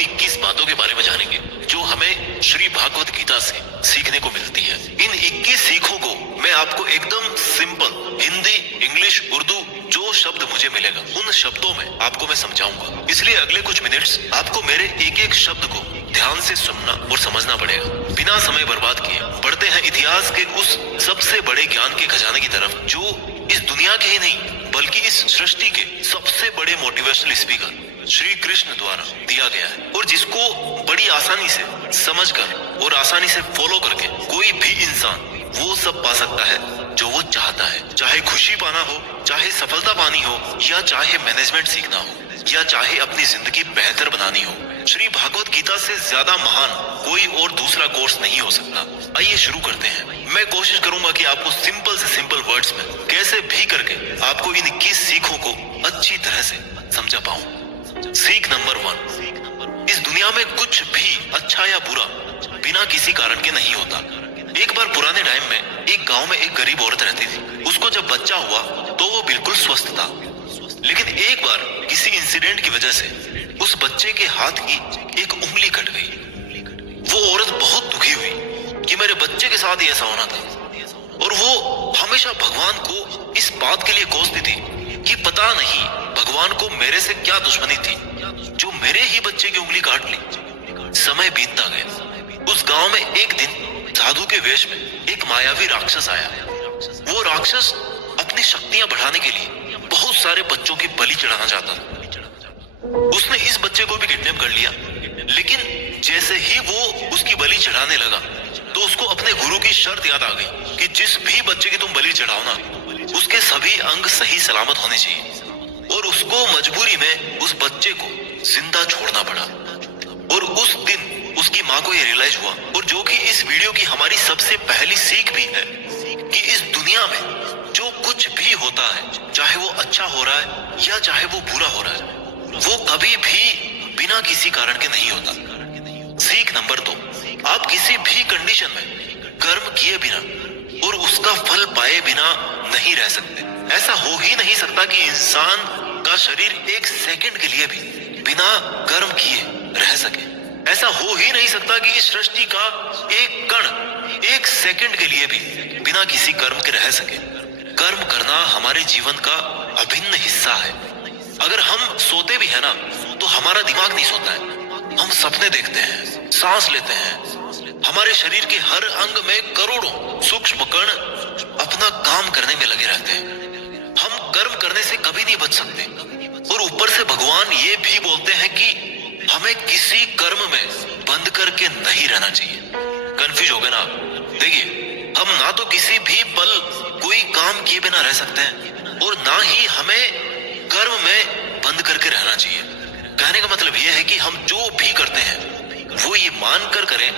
उन 21 बातों के बारे में जानेंगे जो हमें श्री भागवत गीता से सीखने को मिलती है। इन 21 सीखों को मैं आपको एकदम सिंपल हिंदी, इंग्लिश, उर्दू जो शब्द मुझे मिलेगा उन शब्दों में आपको मैं समझाऊंगा। इसलिए अगले कुछ मिनट्स आपको मेरे एक एक शब्द को ध्यान से सुनना और समझना पड़ेगा। बिना समय बर्बाद किए बढ़ते हैं इतिहास के उस सबसे बड़े ज्ञान के खजाने की तरफ जो इस दुनिया के ही नहीं बल्कि इस सृष्टि के सबसे बड़े मोटिवेशनल स्पीकर श्री कृष्ण द्वारा दिया गया है और जिसको बड़ी आसानी से समझकर और आसानी से फॉलो करके कोई भी इंसान वो सब पा सकता है जो वो चाहता है। चाहे खुशी पाना हो, चाहे सफलता पानी हो, या चाहे मैनेजमेंट सीखना हो, या चाहे अपनी जिंदगी बेहतर बनानी हो, श्री भागवत गीता से ज्यादा महान कोई और दूसरा कोर्स नहीं हो सकता। आइए शुरू करते हैं। मैं कोशिश करूंगा कि आपको सिंपल से सिंपल वर्ड्स में कैसे भी करके आपको इन 21 सीखों को अच्छी तरह से समझा पाऊं। सीख नंबर 1, इस दुनिया में कुछ भी अच्छा या बुरा बिना किसी कारण के नहीं होता। एक बार पुराने टाइम में एक गांव में एक गरीब औरत रहती थी। उसको जब बच्चा हुआ तो वो बिल्कुल स्वस्थ था, लेकिन एक बार किसी इंसिडेंट की वजह से उस बच्चे के हाथ की एक उंगली कट गई। वो औरत बहुत दुखी हुई कि मेरे बच्चे के साथ ही ऐसा होना था और वो हमेशा भगवान को इस बात के लिए कोसती थी कि पता नहीं भगवान को मेरे से क्या दुश्मनी थी जो मेरे ही बच्चे की उंगली काट ली। समय बीतता गया। उस गांव में एक दिन साधु के वेश में एक मायावी राक्षस आया। वो राक्षस अपनी शक्तियां बढ़ाने के लिए बहुत सारे बच्चों की बलि चढ़ाना चाहता था। उसने इस बच्चे को भी किडनैप कर लिया, लेकिन जैसे ही वो उसकी बलि चढ़ाने लगा तो उसको अपने गुरु की शर्त याद आ गई कि जिस भी बच्चे की तुम बलि चढ़ाओ ना उसके सभी अंग सही सलामत होने चाहिए। और उसको मजबूरी में उस बच्चे को जिंदा छोड़ना पड़ा। और उस दिन उसकी माँ को ये रियलाइज हुआ, और जो कि इस वीडियो की हमारी सबसे पहली सीख भी है, कि इस दुनिया में जो कुछ भी होता है, चाहे वो अच्छा हो रहा है या चाहे वो बुरा हो रहा है, वो कभी भी बिना किसी कारण के नहीं होता। सीख नंबर 2, आप किसी भी कंडीशन में कर्म किए बिना और उसका फल पाए बिना नहीं रह सकते। ऐसा हो ही नहीं सकता कि इंसान का शरीर एक सेकंड के लिए भी बिना कर्म किए रह सके। ऐसा हो ही नहीं सकता कि इस सृष्टि का एक कण एक सेकंड के लिए भी बिना किसी कर्म के रह सके। कर्म करना हमारे जीवन का अभिन्न हिस्सा है। अगर हम सोते भी है ना तो हमारा दिमाग नहीं सोता है। हम सपने देखते हैं, सांस लेते हैं। हमारे शरीर के हर अंग में करोड़ों सूक्ष्म कण अपना काम करने में लगे रहते हैं। हम कर्म करने से कभी नहीं बच सकते। और ऊपर से भगवान ये भी बोलते हैं कि हमें किसी कर्म में बंद करके नहीं रहना चाहिए। कंफ्यूज हो गए ना? देखिए, हम ना तो किसी भी पल कोई काम किए बिना रह सकते हैं और ना ही हमें कर्म में बंद करके रहना चाहिए। कहने का मतलब यह है कि हम जो भी करते हैं वो ये मान कर करें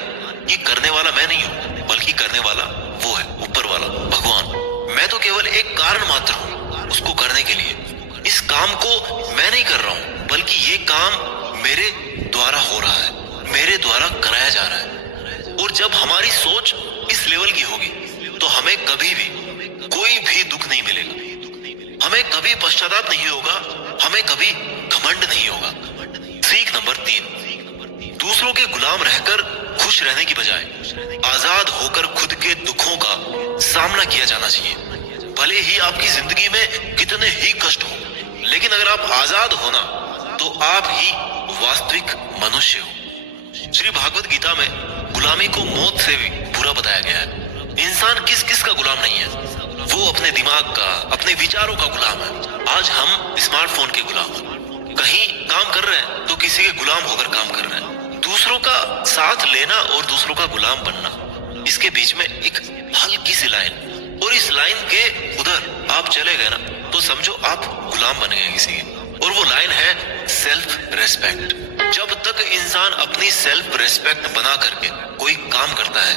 कि करने वाला मैं नहीं हूं, बल्कि करने वाला वो है, ऊपर वाला भगवान। मैं तो केवल एक कारण मात्र हूं उसको करने के लिए। इस काम को मैं नहीं कर रहा हूं, बल्कि ये काम मेरे द्वारा हो रहा है, मेरे द्वारा कराया जा रहा है। और जब हमारी सोच इस लेवल की होगी तो हमें कभी भी कोई भी दुख नहीं मिलेगा, हमें कभी पश्चाताप नहीं होगा, हमें कभी घमंड नहीं होगा। सीख नंबर 3, दूसरों के गुलाम रहकर खुश रहने की बजाय आजाद होकर खुद के दुखों का सामना किया जाना चाहिए। भले ही आपकी जिंदगी में कितने ही कष्ट हो, लेकिन अगर आप आजाद हो ना तो आप ही वास्तविक मनुष्य हो। श्री भागवत गीता में गुलामी को मौत से भी बुरा बताया गया है। इंसान किस किस का गुलाम नहीं है? वो अपने दिमाग का, अपने विचारों का गुलाम है। आज हम स्मार्टफोन के गुलाम हैं। कहीं काम कर रहे हैं तो किसी के गुलाम होकर काम कर रहे हैं। दूसरों का साथ लेना और दूसरों का गुलाम बनना, इसके बीच में एक हल्की सी लाइन, और इस लाइन के उधर आप चले गए ना तो समझो आप गुलाम बन गए किसी के। और वो लाइन है सेल्फ रेस्पेक्ट। जब तक इंसान अपनी सेल्फ रेस्पेक्ट बना करके कोई काम करता है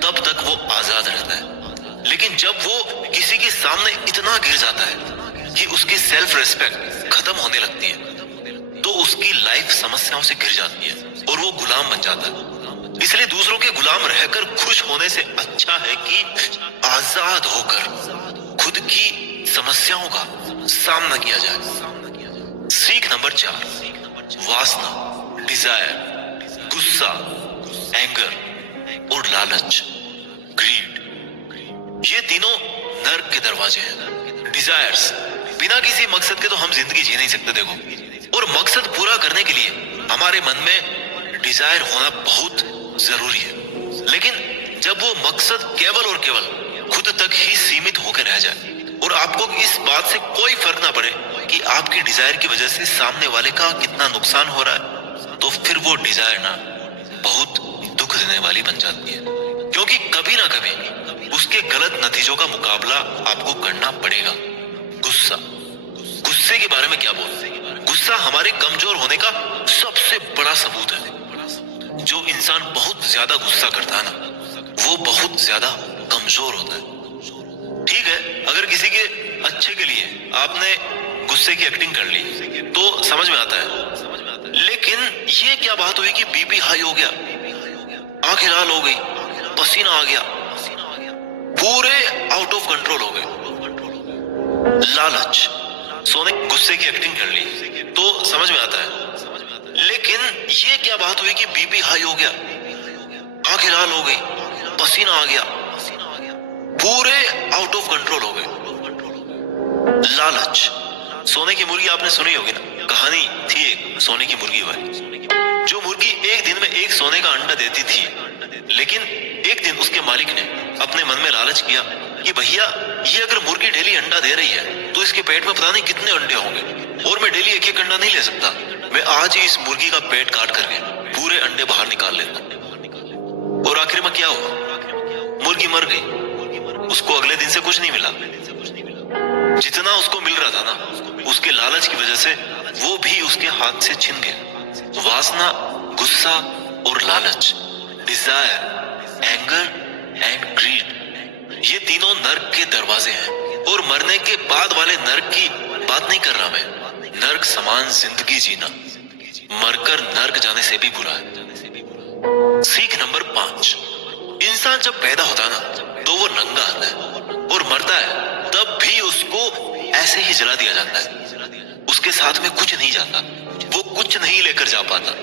तब तक वो आजाद रहता है। लेकिन जब वो किसी के सामने इतना गिर जाता है कि उसकी सेल्फ रेस्पेक्ट खत्म होने लगती है तो उसकी लाइफ समस्याओं से घिर जाती है और वो गुलाम बन जाता है। इसलिए दूसरों के गुलाम रहकर खुश होने से अच्छा है कि आजाद होकर खुद की समस्याओं का सामना किया जाए। सीख नंबर 4, वासना, डिजायर, गुस्सा, एंगर और लालच, ग्रीड, ये तीनों नर्क के दरवाजे हैं। डिजायर्स, बिना किसी मकसद के तो हम जिंदगी जी नहीं सकते देखो, और मकसद पूरा करने के लिए हमारे मन में डिजायर होना बहुत जरूरी है। लेकिन जब वो मकसद केवल और केवल खुद तक ही सीमित होकर रह जाए और आपको इस बात से कोई फर्क ना पड़े कि आपकी डिजायर की वजह से सामने वाले का कितना नुकसान हो रहा है, तो फिर वो डिजायर ना बहुत दुख देने वाली बन जाती है, क्योंकि कभी ना कभी उसके गलत नतीजों का मुकाबला आपको करना पड़ेगा। गुस्सा, गुस्से के बारे में क्या बोलते हैं? गुस्सा हमारे कमजोर होने का सबसे बड़ा सबूत है। जो इंसान बहुत ज्यादा गुस्सा करता है ना, वो बहुत ज्यादा कमजोर होता है। ठीक है, अगर किसी के अच्छे के लिए आपने गुस्से की एक्टिंग कर ली तो समझ में आता है, लेकिन ये क्या बात हुई कि बीपी हाई हो गया, आंखें लाल हो गई, पसीना आ गया, पूरे आउट ऑफ कंट्रोल हो गए। लालच, सोने गुस्से की एक्टिंग कर ली तो समझ में आता है, लेकिन ये क्या बात हुई कि बीपी हाई हो गया, आंखें लाल हो गई, पसीना आ गया, पूरे आउट ऑफ कंट्रोल हो गए। लालच, सोने की मुर्गी आपने सुनी होगी ना, कहानी थी एक सोने की मुर्गी वाली। जो मुर्गी एक दिन में एक सोने का अंडा देती थी, लेकिन एक दिन उसके मालिक ने अपने मन में लालच किया कि भैया ये अगर मुर्गी डेली अंडा दे रही है तो इसके पेट में पता नहीं कितने अंडे होंगे, और मैं डेली एक एक अंडा नहीं ले सकता, मैं आज ही इस मुर्गी का पेट काट करके पूरे अंडे बाहर निकाल लेता। और आखिर में क्या हुआ? मुर्गी मर गई। उसको अगले दिन से कुछ नहीं मिला, जितना उसको मिल रहा था ना, उसके लालच की वजह से वो भी उसके हाथ से छिन गया। वासना, गुस्सा और लालच, डिजायर, एंगर एंड ग्रीड, ये तीनों नर्क के दरवाजे हैं। और मरने के बाद वाले नर्क की बात नहीं कर रहा मैं, नर्क समान जिंदगी जीना मरकर नर्क जाने से भी बुरा है। सीख नंबर 5, इंसान जब पैदा होता है ना तो वो नंगा आता है, और मरता है तब भी उसको ऐसे ही जला दिया जाता है। उसके साथ में कुछ नहीं जाता, वो कुछ नहीं लेकर जा पाता।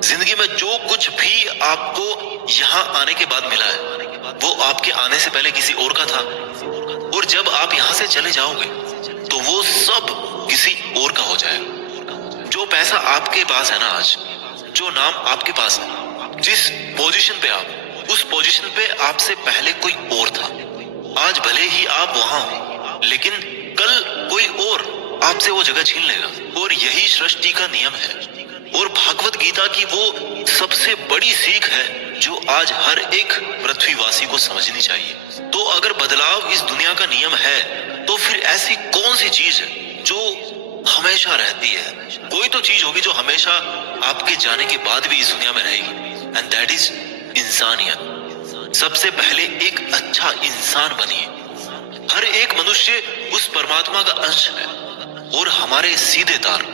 जिंदगी में जो कुछ भी आपको यहाँ आने के बाद मिला है वो आपके आने से पहले किसी और का था, और जब आप यहाँ से चले जाओगे तो वो सब किसी और का हो जाएगा। जो पैसा आपके पास है ना आज, जो नाम आपके पास है, जिस पोजीशन पे आप, उस पोजीशन पे आपसे पहले कोई और था। आज भले ही आप वहां हो, लेकिन कल कोई और आपसे वो जगह छीन लेगा, और यही सृष्टि का नियम है। और भागवत गीता की वो सबसे बड़ी सीख है जो आज हर एक पृथ्वीवासी को समझनी चाहिए। तो अगर बदलाव इस दुनिया का नियम है, तो फिर ऐसी कौन सी चीज है जो हमेशा रहती है? कोई तो चीज होगी जो हमेशा आपके जाने के बाद भी इस दुनिया में रहेगी, एंड दैट इज इंसानियत। सबसे पहले एक अच्छा इंसान बनिए। हर एक मनुष्य उस परमात्मा का अंश है, और हमारे सीधे तार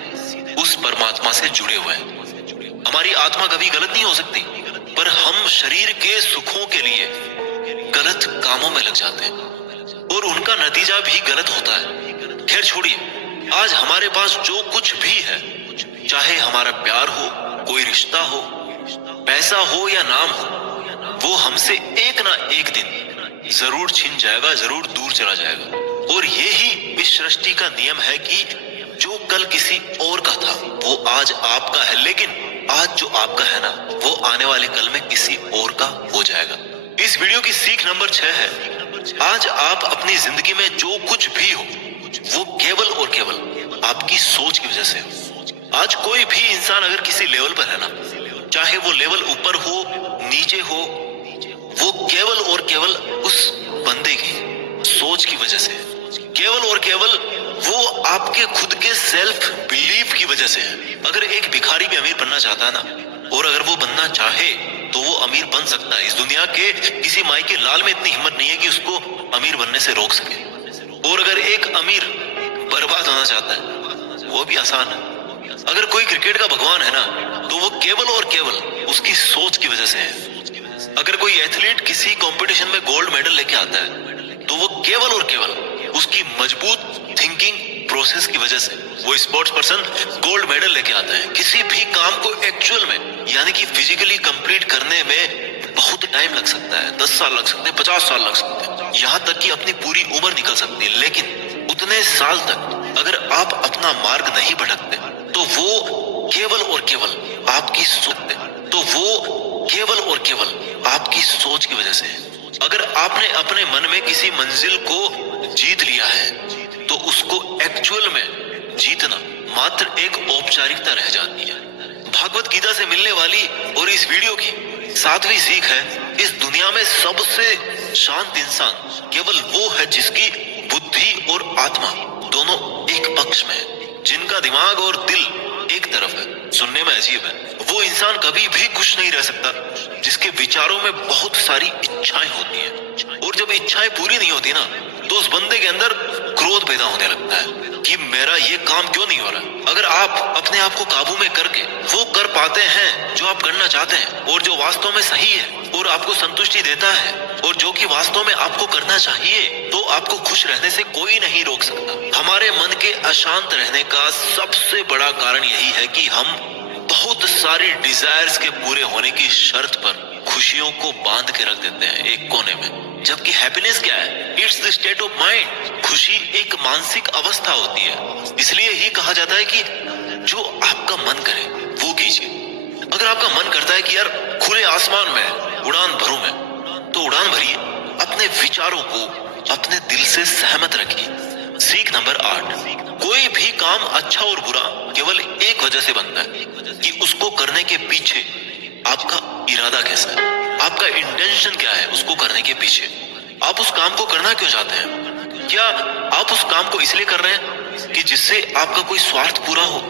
उस परमात्मा से जुड़े हुए हैं। हमारी आत्मा कभी गलत नहीं हो सकती, पर हम शरीर के सुखों के लिए गलत कामों में लग जाते हैं, और उनका नतीजा भी गलत होता है। खैर छोड़िए, आज हमारे पास जो कुछ भी है, चाहे हमारा प्यार हो, कोई रिश्ता हो, पैसा हो या नाम हो, वो हमसे एक ना एक दिन जरूर छिन जाएगा, जरूर दूर चला जाएगा। और यही इस सृष्टि का नियम है कि जो कल किसी और का था वो आज आपका है, लेकिन आज जो आपका है ना, वो आने वाले कल में किसी और का हो जाएगा। इस वीडियो की सीख नंबर 6 है, आज आप अपनी जिंदगी में जो कुछ भी हो वो केवल और केवल आपकी सोच की वजह से हो। आज कोई भी इंसान अगर किसी लेवल पर है ना, चाहे वो लेवल ऊपर हो नीचे हो, वो केवल और केवल उस बंदे की सोच की वजह से, केवल और केवल वो आपके खुद के सेल्फ बिलीफ की वजह से है। अगर एक भिखारी भी अमीर बनना चाहता है ना, और अगर वो बनना चाहे तो वो अमीर बन सकता है। इस दुनिया के किसी माई के लाल में इतनी हिम्मत नहीं है कि उसको अमीर बनने से रोक सके। और अगर एक अमीर बर्बाद होना चाहता है, वो भी आसान है। अगर कोई क्रिकेट का भगवान है ना, तो वो केवल और केवल उसकी सोच की वजह से है। अगर कोई एथलीट किसी कंपटीशन में गोल्ड मेडल लेके आता है, तो वो केवल और केवल उसकी मजबूत थिंकिंग प्रोसेस की वजह से वो स्पोर्ट्स पर्सन गोल्ड मेडल लेके आता है। किसी भी काम को एक्चुअल यानी कि फिजिकली कंप्लीट करने में बहुत टाइम लग सकता है, 10 साल लग सकते हैं, 50 साल लग सकते हैं, यहाँ तक कि अपनी पूरी उम्र निकल सकती है। लेकिन उतने साल तक अगर आप अपना मार्ग नहीं भटकते तो वो केवल और केवल आपकी सोच की वजह से है। अगर आपने अपने मन में किसी मंजिल को जीत लिया है तो उसको एक्चुअल में जीतना मात्र एक औपचारिकता रह जाती है। भागवत गीता से मिलने वाली और इस वीडियो की 7वीं सीख है, इस दुनिया में सबसे शांत इंसान केवल वो है जिसकी बुद्धि और आत्मा दोनों एक पक्ष में है, जिनका दिमाग और दिल एक तरफ है। सुनने में अजीब है, वो इंसान कभी भी खुश नहीं रह सकता जिसके विचारों में बहुत सारी इच्छाएं होती हैं, और जब इच्छाएं पूरी नहीं होती ना तो उस बंदे के अंदर क्रोध पैदा होने लगता है कि मेरा ये काम क्यों नहीं हो रहा। अगर आप अपने आप को काबू में करके वो कर पाते हैं जो आप करना चाहते हैं और जो वास्तव में सही है और आपको संतुष्टि देता है और जो कि वास्तव में आपको करना चाहिए, तो आपको खुश रहने से कोई नहीं रोक सकता। हमारे मन के अशांत रहने का सबसे बड़ा कारण यही है कि हम बहुत सारी डिजायर्स के पूरे होने की शर्त पर खुशियों को बांध के रख देते हैं एक कोने में। जबकि हैप्पीनेस क्या है? It's the state of mind. खुशी एक मानसिक अवस्था होती है। इसलिए ही कहा जाता है कि जो आपका मन करे वो कीजिए। अगर आपका मन करता है कि यार खुले आसमान में उड़ान भरूं मैं, तो उड़ान भरिए। अपने विचारों को अपने दिल से सहमत रखिए। सीख नंबर 8, कोई भी काम अच्छा और बुरा केवल एक वजह से बनता है कि उसको करने के पीछे आपका इरादा कैसा है, आपका इंटेंशन क्या है। उसको करने के पीछे आप उस काम को करना क्यों चाहते हैं? क्या आप उस काम को इसलिए कर रहे हैं कि जिससे आपका कोई स्वार्थ पूरा हो,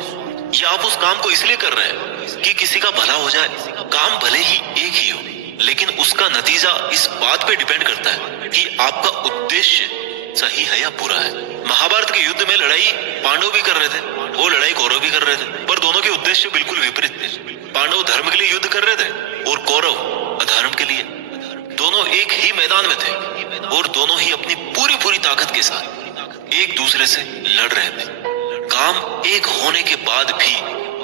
या आप उस काम को इसलिए कर रहे हैं कि किसी का भला हो जाए? काम भले ही एक ही हो, लेकिन उसका नतीजा इस बात पे डिपेंड करता है कि आपका उद्देश्य सही है या बुरा है। महाभारत के युद्ध में लड़ाई पांडव भी कर रहे थे और लड़ाई कौरव भी कर रहे थे, पर दोनों के उद्देश्य बिल्कुल विपरीत थे। पांडव धर्म के लिए युद्ध कर रहे थे और कौरव अधर्म के लिए। दोनों एक ही मैदान में थे और दोनों ही अपनी पूरी ताकत के साथ एक दूसरे से लड़ रहे थे। काम एक होने के बाद भी,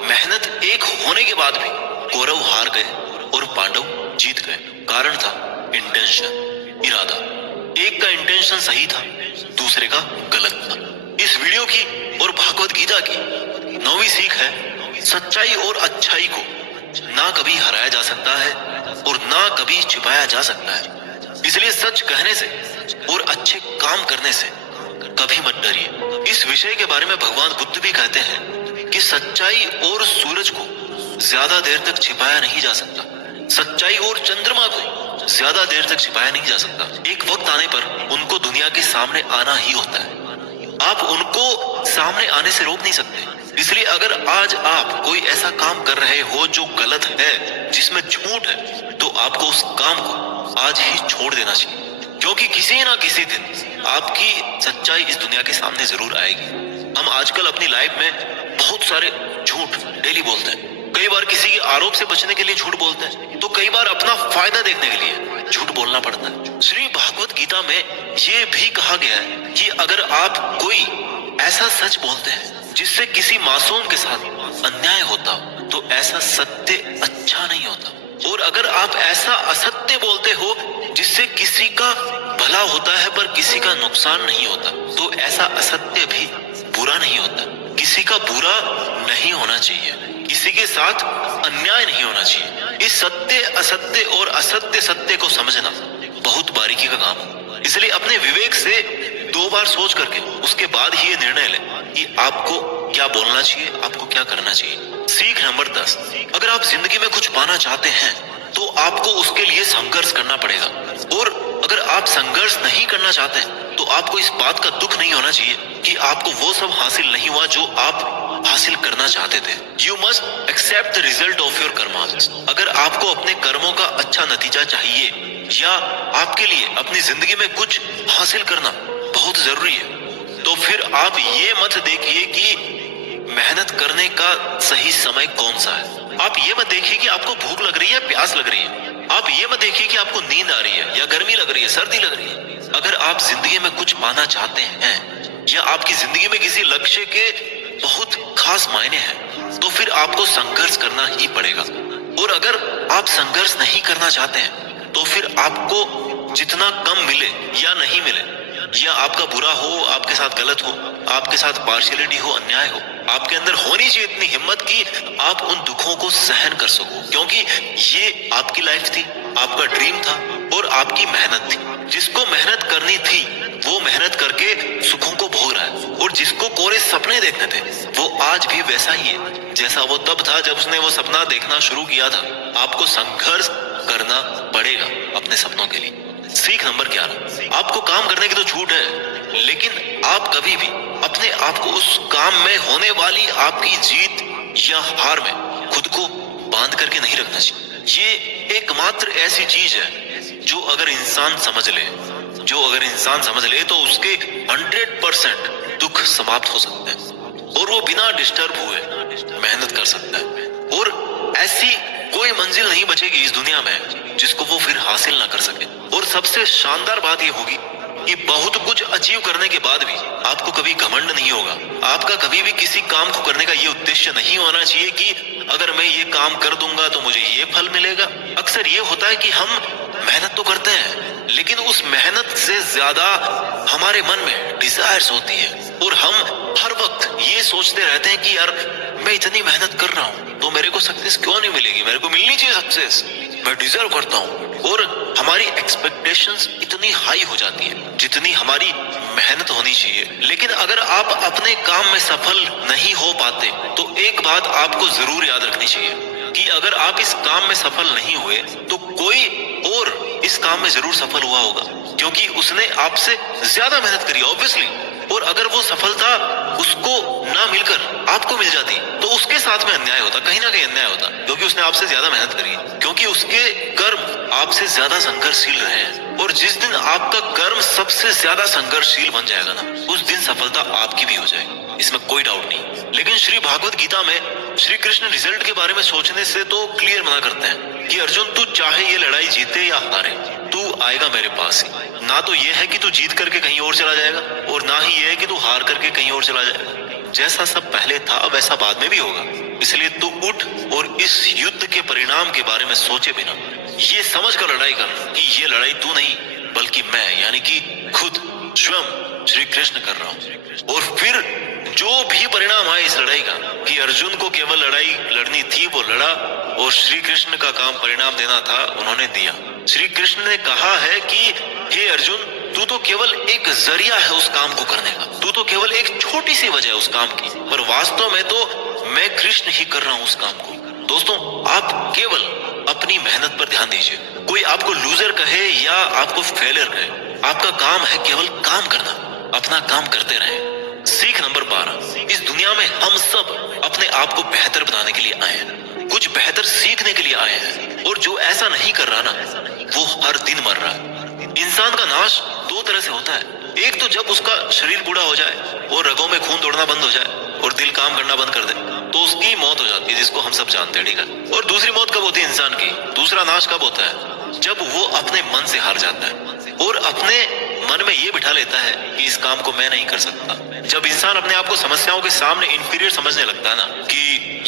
मेहनत एक होने के बाद भी कौरव हार गए और पांडव जीत गए। कारण था इंटेंशन, इरादा। एक का इंटेंशन सही था, दूसरे का गलत था। इस वीडियो की और भागवत गीता की 9वीं सीख है, सच्चाई और अच्छाई को ना कभी हराया जा सकता है और ना कभी छिपाया जा सकता है। इसलिए सच कहने से और अच्छे काम करने से कभी मत डरिए। इस विषय के बारे में भगवान बुद्ध भी कहते हैं कि सच्चाई और सूरज को ज्यादा देर तक छिपाया नहीं जा सकता, सच्चाई और चंद्रमा को ज्यादा देर तक छिपाया नहीं जा सकता। एक वक्त आने पर उनको दुनिया के सामने आना ही होता है। आप उनको सामने आने से रोक नहीं सकते। इसलिए अगर आज आप कोई ऐसा काम कर रहे हो जो गलत है, जिसमें झूठ है, तो आपको उस काम को आज ही छोड़ देना चाहिए, क्योंकि किसी ना किसी दिन आपकी सच्चाई इस दुनिया के सामने जरूर आएगी। हम आजकल अपनी लाइफ में बहुत सारे झूठ डेली बोलते हैं। कई बार किसी के आरोप से बचने के लिए झूठ बोलते हैं, तो कई बार अपना फायदा देखने के लिए झूठ बोलना पड़ता है। श्री भागवत गीता में ये भी कहा गया है कि अगर आप कोई ऐसा सच बोलते हैं जिससे किसी मासूम के साथ अन्याय होता, तो ऐसा सत्य अच्छा नहीं होता। और अगर आप ऐसा असत्य बोलते हो जिससे किसी का भला होता है पर किसी का नुकसान नहीं होता, तो ऐसा असत्य भी बुरा नहीं होता। किसी का बुरा नहीं होना चाहिए, किसी के साथ अन्याय नहीं होना चाहिए। इस सत्य असत्य और असत्य सत्य को समझना बहुत बारीकी का काम है। इसलिए अपने विवेक से 2 बार सोच करके उसके बाद ही ये निर्णय लें कि आपको क्या बोलना चाहिए, आपको क्या करना चाहिए। सीख नंबर 10, अगर आप जिंदगी में कुछ पाना चाहते हैं तो आपको उसके लिए संघर्ष करना पड़ेगा, और अगर आप संघर्ष नहीं करना चाहते तो आपको इस बात का दुख नहीं होना चाहिए कि आपको वो सब हासिल नहीं हुआ जो आप हासिल करना चाहते थे। You must accept the result of your karmas. अगर आपको अपने कर्मों का अच्छा नतीजा चाहिए या आपके लिए अपनी जिंदगी में कुछ हासिल करना बहुत जरूरी है, तो फिर आप ये मत देखिए कि मेहनत करने का सही समय कौन सा है। आप ये मत देखिए कि आपको भूख लग रही है, प्यास लग रही है। आप ये मत देखिए कि आपको नींद आ रही है या गर्मी लग रही है, सर्दी लग रही है। अगर आप जिंदगी में कुछ पाना चाहते हैं या आपकी जिंदगी में किसी लक्ष्य के बहुत खास मायने हैं, तो फिर आपको संघर्ष करना ही पड़ेगा। और अगर आप संघर्ष नहीं करना चाहते हैं तो फिर आपको जितना कम मिले या नहीं मिले, या आपका बुरा हो, आपके साथ गलत हो, आपके साथ पार्शियलिटी हो, अन्याय हो, आपके अंदर होनी चाहिए इतनी हिम्मत कि आप उन दुखों को सहन कर सको, क्योंकि ये आपकी लाइफ थी, आपका ड्रीम था और आपकी मेहनत थी। जिसको मेहनत करनी थी वो मेहनत करके सुखों को भोग रहा है, और जिसको कोरे सपने देखने थे वो आज भी वैसा ही है जैसा वो तब था जब उसने वो सपना देखना शुरू किया था। आपको संघर्ष करना पड़ेगा अपने सपनों के लिए। सीख नंबर 11, आपको काम करने की तो छूट है, लेकिन आप कभी भी अपने आप को उस काम में होने वाली आपकी जीत या हार में खुद को बांध करके नहीं रखना चाहिए। ये एकमात्र ऐसी चीज है जो अगर इंसान समझ ले तो उसके 100% दुख समाप्त हो सकते हैं और वो बिना डिस्टर्ब हुए मेहनत कर सकता है, और ऐसी कोई मंजिल नहीं बचेगी इस दुनिया में जिसको वो फिर हासिल ना कर सके। और सबसे शानदार बात ये होगी कि बहुत कुछ अचीव करने के बाद भी आपको कभी घमंड नहीं होगा। आपका कभी भी किसी काम को करने का ये उद्देश्य नहीं होना चाहिए कि अगर मैं ये काम कर दूंगा तो मुझे ये फल मिलेगा। अक्सर ये होता है कि हम मेहनत तो करते हैं लेकिन उस मेहनत से ज्यादा हमारे मन में डिजायर्स होती है, और हम हर वक्त ये सोचते रहते हैं कि यार मैं इतनी मेहनत कर रहा हूँ तो मेरे को सक्सेस क्यों नहीं मिलेगी, मेरे को मिलनी चाहिए सक्सेस, मैं डिजर्व करता हूँ। और हमारी एक्सपेक्टेशंस इतनी हाई हो जाती है जितनी हमारी मेहनत होनी चाहिए। लेकिन अगर आप अपने काम में सफल नहीं हो पाते तो एक बात आपको जरूर याद रखनी चाहिए कि अगर आप इस काम में सफल नहीं हुए तो कोई और इस काम में जरूर सफल हुआ होगा, क्योंकि उसने आपसे ज्यादा मेहनत करी ऑब्वियसली। और अगर वो सफलता उसको ना मिलकर आपको मिल जाती तो उसके साथ में अन्याय होता, कहीं ना कहीं अन्याय होता, क्योंकि उसने आपसे ज्यादा मेहनत करी है, क्योंकि उसके कर्म आपसे ज्यादा संघर्षशील रहे हैं। और जिस दिन आपका कर्म सबसे ज्यादा संघर्षशील बन जाएगा ना, उस दिन सफलता आपकी भी हो जाएगी, इसमें कोई डाउट नहीं। लेकिन श्री भागवत गीता में श्री कृष्ण रिजल्ट के बारे में सोचने से तो क्लियर मना करते हैं कि अर्जुन तू चाहे ये लड़ाई जीते या हारे, तू आएगा मेरे पास ही। ना तो ये है कि तू जीत करके कहीं और चला जाएगा, और ना ही ये है कि तू हार करके कहीं और चला जाएगा। जैसा सब पहले था वैसा बाद में भी होगा। इसलिए तू उठ और इस युद्ध के परिणाम के बारे में सोचे बिना ये समझ कर लड़ाई कर कि ये लड़ाई तू नहीं बल्कि मैं, यानी कि खुद स्वयं श्री कृष्ण कर रहा हूँ। और फिर जो भी परिणाम आए इस लड़ाई का, कि अर्जुन को केवल लड़ाई लड़नी थी वो लड़ा, और श्री कृष्ण का काम परिणाम देना था उन्होंने दिया। श्री कृष्ण ने कहा है कि हे अर्जुन तू तो केवल एक जरिया है उस काम को करने का, तू तो केवल एक छोटी सी वजह है उस काम की, पर वास्तव में तो मैं कृष्ण ही कर रहा हूँ उस काम को। दोस्तों आप केवल अपनी मेहनत पर ध्यान दीजिए। कोई आपको लूजर कहे या आपको फेलियर कहे, आपका काम है केवल काम करना, अपना काम करते रहें। सीख नंबर 12, इस दुनिया में हम सब अपने आप को बेहतर बनाने के लिए आए हैं, कुछ बेहतर सीखने के लिए आए हैं, और जो ऐसा नहीं कर रहा ना वो हर दिन मर रहा है। इंसान का नाश दो तरह से होता है, एक तो जब उसका शरीर बूढ़ा हो जाए और रगों में खून दौड़ना बंद हो जाए और दिल काम करना बंद कर दे तो उसकी मौत हो जाती है, जिसको हम सब जानते हैं, ठीक है। और दूसरी मौत कब होती है इंसान की, दूसरा नाश कब होता है, जब वो अपने मन से हार जाता है और अपने मन में ये बिठा लेता है कि इस काम को मैं नहीं कर सकता। जब इंसान अपने आप को समस्याओं के सामने इंफीरियर समझने लगता है ना कि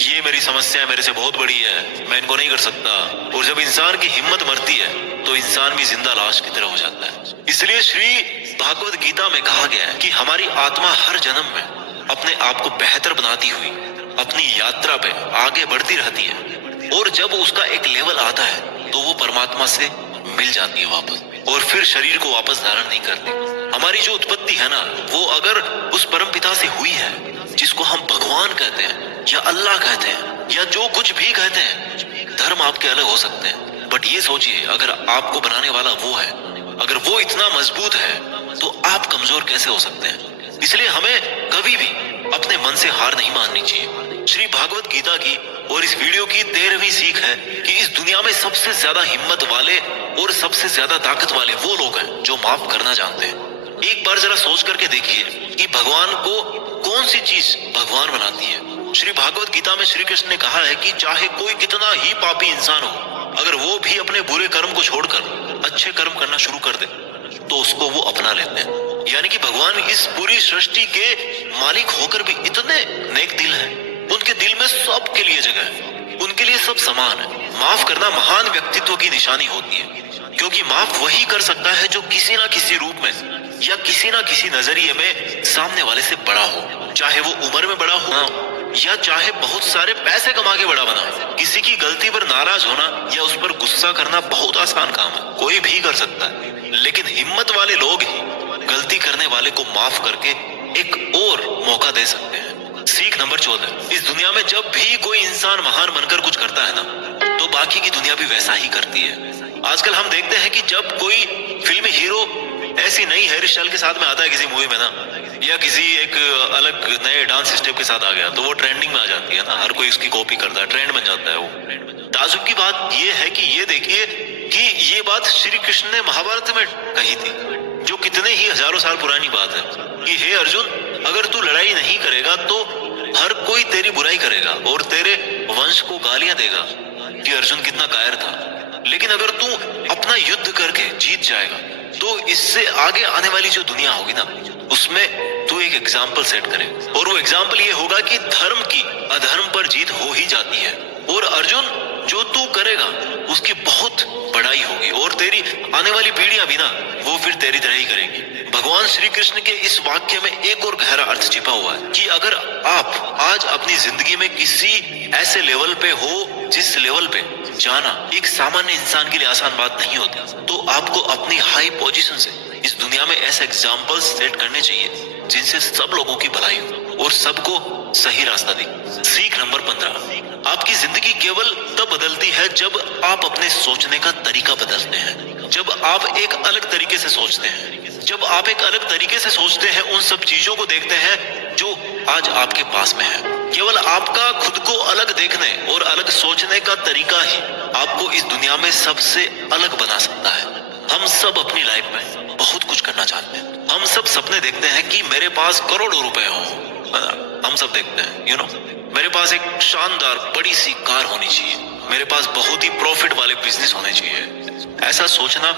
ये मेरी समस्या मेरे से बहुत बड़ी है, मैं इनको नहीं कर सकता, और जब इंसान की हिम्मत मरती है तो इंसान भी जिंदा लाश की तरह हो जाता है। इसलिए श्री भागवत गीता में कहा गया है कि हमारी आत्मा हर जन्म में अपने आप को बेहतर बनाती हुई अपनी यात्रा पे आगे बढ़ती रहती है, और जब उसका एक लेवल आता है तो वो परमात्मा से मिल जाती है वापस, और फिर शरीर को वापस धारण नहीं करती। हमारी जो उत्पत्ति है ना वो अगर उस परम पिता से हुई है जिसको हम भगवान कहते हैं या अल्लाह कहते हैं या जो कुछ भी कहते हैं, धर्म आपके अलग हो सकते हैं, बट ये सोचिए अगर आपको बनाने वाला वो है, अगर वो इतना मजबूत है तो आप कमजोर कैसे हो सकते हैं। इसलिए हमें कभी भी अपने मन से हार नहीं माननी चाहिए। श्री भागवत गीता की और इस वीडियो की 13वीं सीख है कि इस दुनिया में सबसे ज्यादा हिम्मत वाले और सबसे ज्यादा ताकत वाले वो लोग हैं जो माफ करना जानते हैं। एक बार जरा सोच करके देखिए कि भगवान को कौन सी चीज भगवान बनाती है। श्री भागवत गीता में श्री कृष्ण ने कहा है कि चाहे कोई कितना ही पापी इंसान हो, अगर वो भी अपने बुरे कर्म को छोड़कर अच्छे कर्म करना शुरू कर दे तो उसको वो अपना लेते हैं। यानी कि भगवान इस पूरी सृष्टि के मालिक होकर भी इतने नेक दिल हैं, उनके दिल में सबके लिए जगह है, उनके लिए सब समान है। माफ करना महान व्यक्तित्व की निशानी होती है, क्योंकि माफ वही कर सकता है जो किसी ना किसी रूप में या किसी ना किसी नजरिए में सामने वाले से बड़ा हो, चाहे वो उम्र में बड़ा हो या चाहे बहुत सारे पैसे कमा के बड़ा बना हो। किसी की गलती पर नाराज होना या उस पर गुस्सा करना बहुत आसान काम है, कोई भी कर सकता है, लेकिन हिम्मत वाले लोग ही गलती करने वाले को माफ करके एक और मौका दे सकते हैं। सीख नंबर 14, इस दुनिया में जब भी कोई इंसान महान बनकर कुछ करता है ना, तो बाकी की दुनिया भी वैसा ही करती है। आजकल हम देखते हैं कि जब कोई फिल्मी हीरो ऐसी नई हेयर स्टाइल के साथ में आता है किसी मूवी में ना, या किसी एक अलग नए डांस स्टेप के साथ आ गया, तो वो ट्रेंडिंग में आ जाती है ना, हर कोई उसकी कॉपी करता है, ट्रेंड बन जाता है वो। ताजुब की बात ये है कि ये देखिए कि ये बात श्री कृष्ण ने महाभारत में कही थी, जो कितने ही हजारों साल पुरानी बात है, कि हे अर्जुन, अगर तू लड़ाई नहीं करेगा तो हर कोई तेरी बुराई करेगा और तेरे वंश को गालियां देगा कि अर्जुन कितना कायर था। लेकिन अगर तू अपना युद्ध करके जीत जाएगा तो इससे आगे आने वाली जो दुनिया होगी ना, उसमें तू एक एग्जाम्पल सेट करे, और वो एग्जाम्पल ये होगा कि धर्म की अधर्म पर जीत हो ही जाती है। और अर्जुन, जो तू करेगा उसकी बहुत बड़ाई होगी और तेरी आने वाली पीढ़ियां भी ना, वो फिर तेरी तरह ही करेगी। भगवान श्री कृष्ण के इस वाक्य में एक और गहरा अर्थ छिपा हुआ है कि अगर आप आज अपनी जिंदगी में किसी ऐसे लेवल पे हो जिस लेवल पे जाना एक सामान्य इंसान के लिए आसान बात नहीं होती, तो आपको अपनी हाई पोजीशन से इस दुनिया में ऐसे एग्जाम्पल सेट करने चाहिए जिनसे सब लोगों की भलाई हो और सबको सही रास्ता दे। सीख नंबर 15, आपकी जिंदगी केवल तब बदलती है जब आप अपने सोचने का तरीका बदलते हैं। जब आप एक अलग तरीके से सोचते हैं, जब आप एक अलग तरीके से सोचते हैं, उन सब चीजों को देखते हैं जो आज आपके पास में है। केवल आपका खुद को अलग देखने और अलग सोचने का तरीका ही आपको इस दुनिया में सबसे अलग बना सकता है। हम सब अपनी लाइफ में बहुत कुछ करना चाहते हैं। हम सब सपने देखते हैं कि मेरे पास करोड़ों रुपए हो, हम सब देखते हैं, मेरे पास एक शानदार बड़ी सी कार होनी चाहिए, मेरे पास बहुत ही प्रॉफिट वाले बिजनेस होने चाहिए। ऐसा सोचना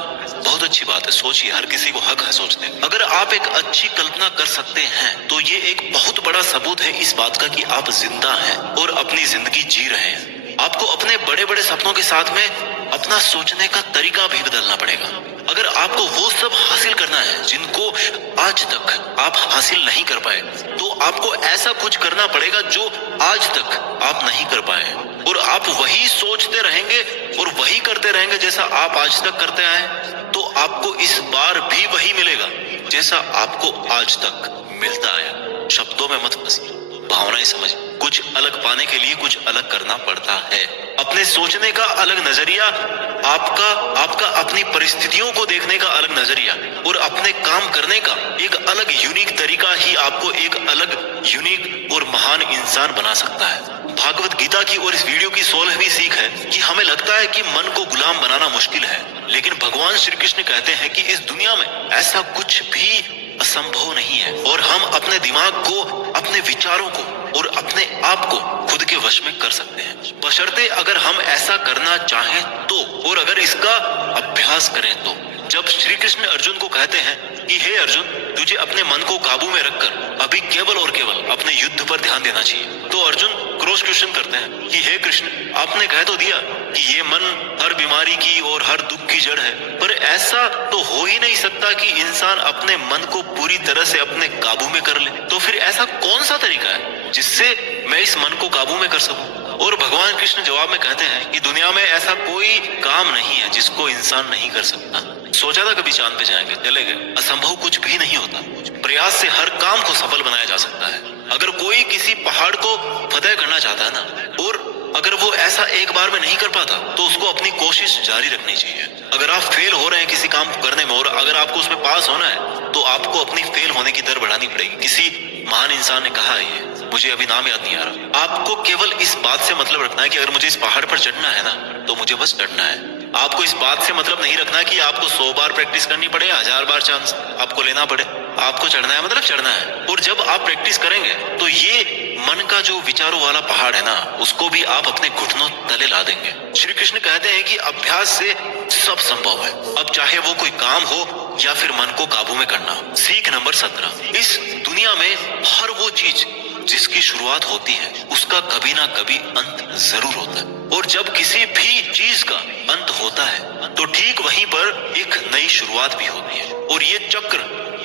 बहुत अच्छी बात है, सोचिए, हर किसी को हक है सोचने। अगर आप एक अच्छी कल्पना कर सकते हैं तो ये एक बहुत बड़ा सबूत है इस बात का कि आप जिंदा हैं और अपनी जिंदगी जी रहे हैं। आपको अपने बड़े बड़े सपनों के साथ में अपना सोचने का तरीका भी बदलना पड़ेगा। अगर आपको वो सब हासिल करना है जिनको आज तक आप हासिल नहीं कर पाए, तो आपको ऐसा कुछ करना पड़ेगा जो आज तक आप नहीं कर पाए, और आप वही सोचते रहेंगे और वही करते रहेंगे जैसा आप आज तक करते आए, तो आपको इस बार भी वही मिलेगा जैसा आपको आज तक मिलता आया। शब्दों में मत फंसिए, भावनाएं समझ। कुछ अलग पाने के लिए कुछ अलग करना पड़ता है। अपने सोचने का अलग नजरिया, आपका अपनी परिस्थितियों को देखने का अलग नजरिया और अपने काम करने का एक अलग यूनिक तरीका ही आपको एक अलग यूनिक और महान इंसान बना सकता है। भागवत गीता की और इस वीडियो की 16वीं सीख है कि हमें लगता है कि मन को गुलाम बनाना मुश्किल है, लेकिन भगवान श्री कृष्ण कहते हैं कि इस दुनिया में ऐसा कुछ भी असंभव नहीं है, और हम अपने दिमाग को, अपने विचारों को और अपने आप को खुद के वश में कर सकते हैं, बशर्ते अगर हम ऐसा करना चाहें तो, और अगर इसका अभ्यास करें तो। जब श्री कृष्ण अर्जुन को कहते हैं कि हे अर्जुन, तुझे अपने मन को काबू में रखकर अभी केवल और केवल अपने युद्ध पर ध्यान देना चाहिए, तो अर्जुन क्रॉस क्वेश्चन करते हैं कि हे कृष्ण, आपने कह तो दिया कि ये मन हर बीमारी की और हर दुख की जड़ है, पर ऐसा तो हो ही नहीं सकता कि इंसान अपने मन को पूरी तरह से अपने काबू में कर ले। तो फिर ऐसा कौन सा तरीका है जिससे मैं इस मन को काबू में कर सकूं? और भगवान कृष्ण जवाब में कहते हैं कि दुनिया में ऐसा कोई काम नहीं है जिसको इंसान नहीं कर सकता। सोचा था कभी चांद पे जाएंगे, चले गए, असंभव कुछ भी नहीं होता। प्रयास से हर काम को सफल बनाया जा सकता है। अगर कोई किसी पहाड़ को फतेह करना चाहता है ना, और अगर वो ऐसा एक बार में नहीं कर पाता, तो उसको अपनी कोशिश जारी रखनी चाहिए। अगर आप फेल हो रहे हैं किसी काम को करने में और अगर आपको उसमें पास होना है, तो आपको अपनी फेल होने की दर बढ़ानी पड़ेगी। किसी महान इंसान ने कहा है, ये मुझे अभी नाम याद नहीं आ रहा। आपको केवल इस बात से मतलब रखना है कि अगर मुझे इस पहाड़ पर चढ़ना है ना, तो मुझे बस चढ़ना है। आपको इस बात से मतलब नहीं रखना कि आपको 100 बार प्रैक्टिस करनी पड़े, 1000 बार चांस आपको लेना पड़े। आपको चढ़ना है मतलब चढ़ना है। और जब आप प्रैक्टिस करेंगे तो ये मन का जो विचारों वाला पहाड़ है ना, उसको भी आप अपने घुटनों तले ला देंगे। श्री कृष्ण कहते हैं कि अभ्यास से सब संभव है, अब चाहे वो कोई काम हो या फिर मन को काबू में करना हो। सीख नंबर 17, इस दुनिया में हर वो चीज जिसकी शुरुआत होती है उसका कभी ना कभी अंत जरूर होता है, और जब किसी भी शुरुआत भी होती है। और ये चक्र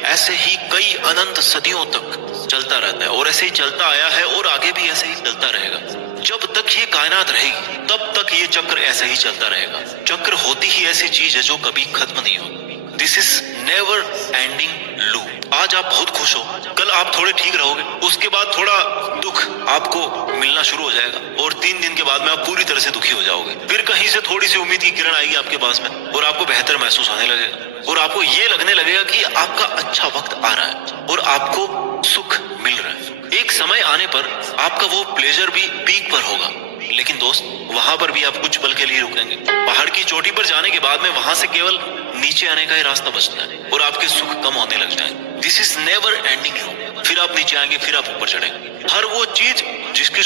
ऐसे ही कई अनंत सदियों तक चलता रहता है और ऐसे ही चलता आया है और आगे भी ऐसे ही चलता रहेगा। जब तक ये कायनात रहेगी तब तक ये चक्र ऐसे ही चलता रहेगा। चक्र होती ही ऐसी चीज है जो कभी खत्म नहीं होती। This is never ending loop. आज आप बहुत खुश हो, कल आप थोड़े ठीक रहोगे, उसके बाद थोड़ा दुख आपको मिलना शुरू हो जाएगा और 3 दिन के बाद में आप पूरी तरह से दुखी हो जाओगे। फिर कहीं से थोड़ी सी उम्मीद की किरण आएगी आपके पास में और आपको बेहतर महसूस होने लगेगा और आपको ये लगने लगेगा कि आपका अच्छा वक्त आ रहा है और आपको सुख मिल रहा है। एक समय आने पर आपका वो प्लेजर भी पीक पर होगा, लेकिन दोस्त वहां पर भी आप कुछ पल के लिए रुकेंगे। पहाड़ की चोटी पर जाने के बाद में वहां से केवल नीचे आने का ही रास्ता बचता है और आपके सुख कम होने लग जाएंगे। This is never ending loop. फिर आप नीचे आएंगे, फिर आप ऊपर चढ़ेंगे। हर वो चीज जिसकी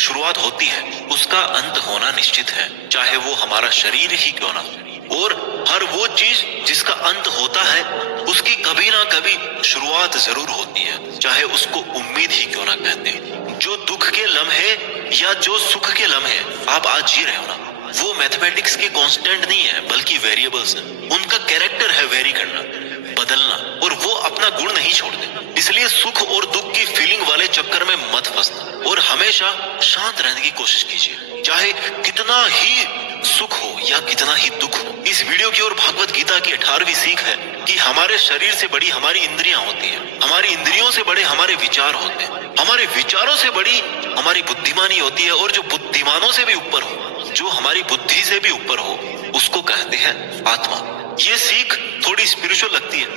शुरुआत होती है उसका अंत होना निश्चित है, चाहे वो हमारा शरीर ही क्यों ना हो। और हर वो चीज जिसका अंत होता है उसकी कभी ना कभी शुरुआत जरूर होती है, चाहे उसको उम्मीद ही क्यों ना कहते हैं। जो दुख के लम्हे या जो सुख के लम्हे आप आज जी रहे हो ना, वो मैथमेटिक्स के कांस्टेंट नहीं है बल्कि वेरिएबल्स है। उनका कैरेक्टर है वेरी करना, बदलना, और वो अपना गुण नहीं छोड़ते। इसलिए सुख और दुख की फीलिंग वाले चक्कर में मत फंसना और हमेशा शांत रहने की कोशिश कीजिए, चाहे कितना ही सुख हो या कितना ही दुख हो। इस वीडियो की और भागवत गीता की 18वीं सीख है कि हमारे शरीर से बड़ी हमारी इंद्रियां होती हैं, हमारी इंद्रियों से बड़े हमारे विचार होते हैं, हमारे विचारों से बड़ी हमारी बुद्धिमानी होती है, और जो बुद्धिमानों से भी ऊपर हो, जो हमारी बुद्धि से भी ऊपर हो, उसको कहते हैं आत्मा। ये सीख थोड़ी स्पिरिचुअल लगती है,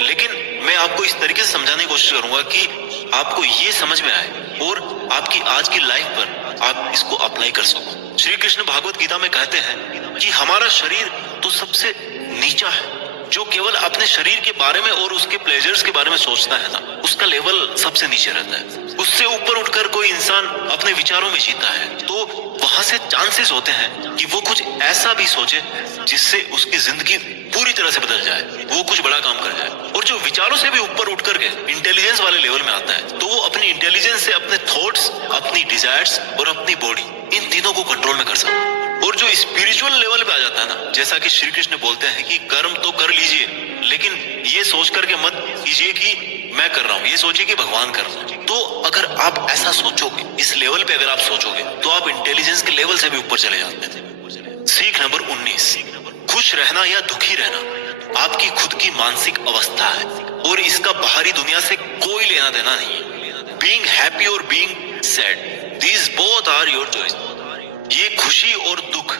लेकिन मैं आपको इस तरीके से समझाने की कोशिश करूंगा कि आपको ये समझ में आए और आपकी आज की लाइफ पर आप इसको अप्लाई कर सको। श्री कृष्ण भागवत गीता में कहते हैं कि हमारा शरीर तो सबसे नीचा है। जो केवल अपने शरीर के बारे में और उसके प्लेजर्स के बारे में सोचता है ना, उसका लेवल सबसे नीचे रहता है। उससे ऊपर उठकर कोई इंसान अपने विचारों में जीता है तो वहां से चांसेस होते हैं कि वो कुछ ऐसा भी सोचे जिससे उसकी जिंदगी पूरी तरह से बदल जाए, वो कुछ बड़ा काम कर जाए। और जो विचारों से भी ऊपर उठ करके इंटेलिजेंस वाले लेवल में आता है तो वो अपनी इंटेलिजेंस से अपने थॉट्स, अपनी डिजायर्स और अपनी बॉडी, इन तीनों को कंट्रोल में कर सकता है। और जो स्पिरिचुअल लेवल पे आ जाता है ना, जैसा कि श्री कृष्ण बोलते हैं कि कर्म तो कर लीजिए, लेकिन ये सोच करके मत कीजिए कि मैं कर रहा हूँ, ये सोचिए कि भगवान कर रहा है। तो अगर आप ऐसा सोचोगे, इस लेवल पे अगर आप सोचोगे, तो आप इंटेलिजेंस के लेवल से भी ऊपर चले जाते हैं। सीख नंबर 19, खुश रहना या दुखी रहना आपकी खुद की मानसिक अवस्था है और इसका बाहरी दुनिया से कोई लेना देना नहीं है। बीइंग हैप्पी और being sad, these both are your choice. ये खुशी और दुख,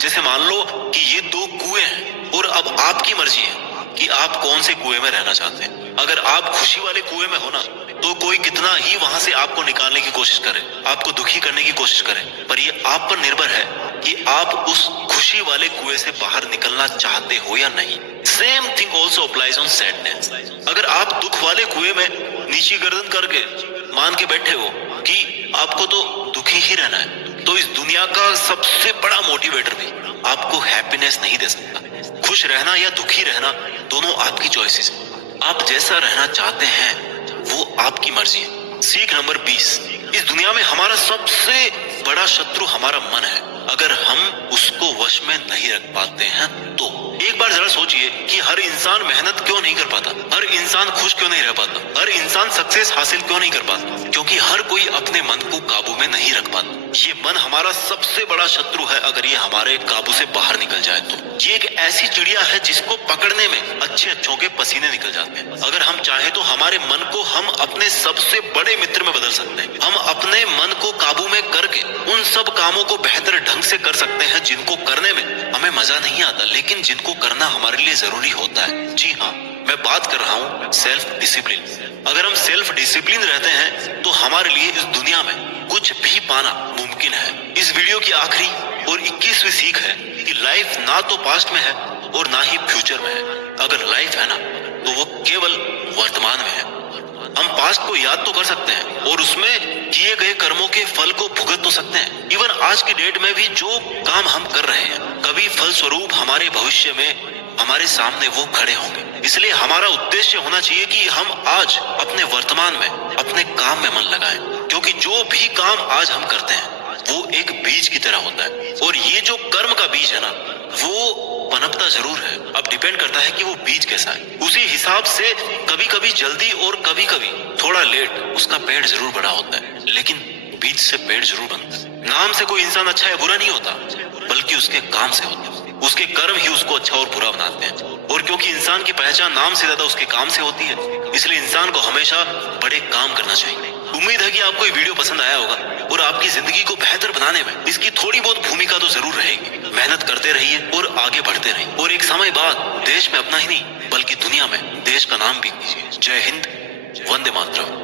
जैसे मान लो कि ये 2 कुएं हैं और अब आपकी मर्जी है कि आप कौन से कुएं में रहना चाहते हैं। अगर आप खुशी वाले कुएं में हो ना, तो कोई कितना ही वहां से आपको निकालने की कोशिश करे, आपको दुखी करने की कोशिश करे, पर ये आप पर निर्भर है कि आप उस खुशी वाले कुएं से बाहर निकलना चाहते हो या नहीं। Same thing also applies on sadness. अगर आप दुख वाले कुएं में नीची गर्दन करके मान के बैठे हो कि आपको तो दुखी ही रहना है, तो इस दुनिया का सबसे बड़ा मोटिवेटर भी आपको हैप्पीनेस नहीं दे सकता। खुश रहना या दुखी रहना दोनों आपकी चॉइसेस है। आप जैसा रहना चाहते हैं वो आपकी मर्जी है। सीख नंबर 20, इस दुनिया में हमारा सबसे बड़ा शत्रु हमारा मन है। अगर हम उसको वश में नहीं रख पाते हैं तो एक बार जरा सोचिए कि हर इंसान मेहनत क्यों नहीं कर पाता, हर इंसान खुश क्यों नहीं रह पाता, हर इंसान सक्सेस हासिल क्यों नहीं कर पाता, क्योंकि हर कोई अपने मन को काबू में नहीं रख पाता। ये मन हमारा सबसे बड़ा शत्रु है। अगर ये हमारे काबू से बाहर निकल जाए तो ये एक ऐसी चिड़िया है जिसको पकड़ने में अच्छों के पसीने निकल जाते हैं। अगर हम चाहे तो हमारे मन को हम अपने सबसे बड़े मित्र में बदल सकते हैं। हम अपने मन को काबू में करके उन सब कामों को बेहतर ढंग से कर सकते हैं जिनको करने में हमें मजा नहीं आता, लेकिन जिनको करना हमारे लिए जरूरी होता है। जी हाँ, मैं बात कर रहा हूँ सेल्फ डिसिप्लिन। अगर हम सेल्फ डिसिप्लिन रहते हैं तो हमारे लिए इस दुनिया में कुछ भी पाना मुमकिन है। इस वीडियो की आखिरी और 21वीं सीख है कि लाइफ ना तो पास्ट में है और ना ही फ्यूचर में है। अगर लाइफ है ना, तो वो केवल वर्तमान में है। हम पास्ट को याद तो कर सकते हैं और उसमें किए गए कर्मों के फल को भुगत तो सकते हैं। इवन आज की डेट में भी जो काम हम कर रहे हैं, कभी फल स्वरूप हमारे भविष्य में हमारे सामने वो खड़े होंगे। इसलिए हमारा उद्देश्य होना चाहिए कि हम आज अपने वर्तमान में अपने काम में मन लगाएं, क्योंकि जो भी काम आज हम करते हैं वो एक बीज की तरह होता है और ये जो कर्म का बीज है ना, वो पनपता जरूर है, अब डिपेंड करता है कि वो बीज कैसा है। उसी हिसाब से कभी कभी जल्दी और कभी कभी थोड़ा लेट उसका पेड़ जरूर बड़ा होता है, लेकिन बीज से पेड़ जरूर बनता है। नाम से कोई इंसान अच्छा या बुरा नहीं होता, बल्कि उसके काम से होता है। उसके कर्म ही उसको अच्छा और बुरा बनाते हैं। और क्योंकि इंसान की पहचान नाम से ज्यादा उसके काम से होती है, इसलिए इंसान को हमेशा बड़े काम करना चाहिए। उम्मीद है कि आपको ये वीडियो पसंद आया होगा और आपकी जिंदगी को बेहतर बनाने में इसकी थोड़ी बहुत भूमिका तो जरूर रहेगी। मेहनत करते रहिए और आगे बढ़ते रहिए, और एक समय बाद देश में अपना ही नहीं बल्कि दुनिया में देश का नाम भी कीजिए। जय हिंद, वंदे मातरम।